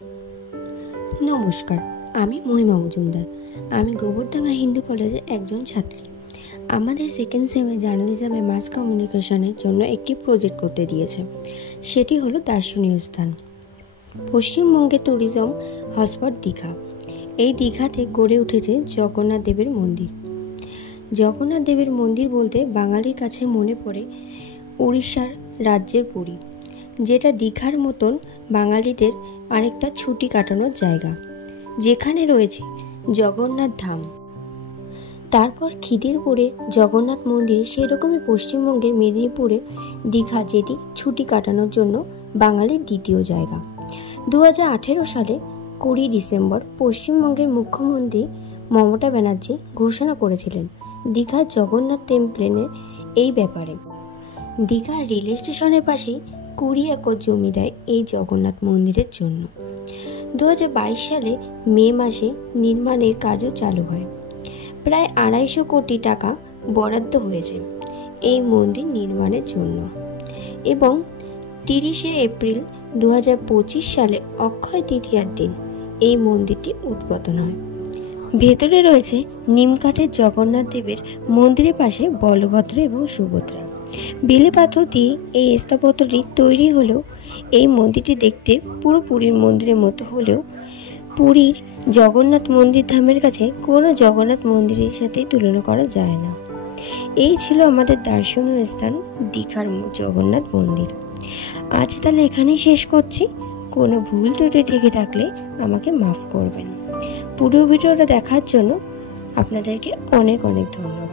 নমস্কার, আমি মহিমা মজুমদার। আমি গোবরডাঙ্গা হিন্দু কলেজের একজন ছাত্রী। আমাদের সেকেন্ড সেমে জার্নালিজমে মাস কমিউনিকেশনের জন্য একটি প্রজেক্ট করতে দিয়েছে। সেটি হলো দার্শনিক স্থান। পশ্চিমবঙ্গের ট্যুরিজম হটস্পট দীঘা। এই দীঘাতে গড়ে উঠেছে জগন্নাথ দেবের মন্দির। জগন্নাথ দেবের মন্দির বলতে বাঙালির কাছে মনে পড়ে উড়িষ্যার রাজ্যের পুরী, যেটা দীঘার মতন বাঙালিদের আরেকটা ছুটি কাটানোর জায়গা, যেখানে রয়েছে জগন্নাথ ধাম। তারপর খিদিরপুরে জগন্নাথ মন্দির, সেরকমই পশ্চিমবঙ্গের মেদিনীপুরে দীঘা, যেটি ছুটি কাটানোর জন্য বাঙালির দ্বিতীয় জায়গা। 2018 সালে 20 ডিসেম্বর পশ্চিমবঙ্গের মুখ্যমন্ত্রী মমতা ব্যানার্জি ঘোষণা করেছিলেন দীঘার জগন্নাথ টেম্পলের এই ব্যাপারে। দীঘার রেল স্টেশনের পাশেই 20 একর জমি দেয় এই জগন্নাথ মন্দিরের জন্য। 2022 সালে মে মাসে নির্মাণের কাজও চালু হয়। প্রায় 250 কোটি টাকা বরাদ্দ হয়েছে এই মন্দির নির্মাণের জন্য, এবং 30 এপ্রিল 2025 সালে অক্ষয় তৃতীয়ার দিন এই মন্দিরটি উদ্বোধন হয়। ভেতরে রয়েছে নিমকাঠের জগন্নাথ দেবের মন্দিরের পাশে বলভদ্র এবং সুভদ্রা। বেলে পাথর দিয়ে এই স্থাপত্যটি তৈরি হলেও এই মন্দিরটি দেখতে পুরো পুরীর মন্দিরের মতো হলেও পুরীর জগন্নাথ মন্দির ধামের কাছে কোনো জগন্নাথ মন্দিরের সাথে তুলনা করা যায় না। এই ছিল আমাদের দার্শনিক স্থান দীঘার জগন্নাথ মন্দির। আজ তাহলে এখানেই শেষ করছি। কোনো ভুল ত্রুটি থেকে থাকলে আমাকে মাফ করবেন। পুরো ভিডিওটা দেখার জন্য আপনাদেরকে অনেক অনেক ধন্যবাদ।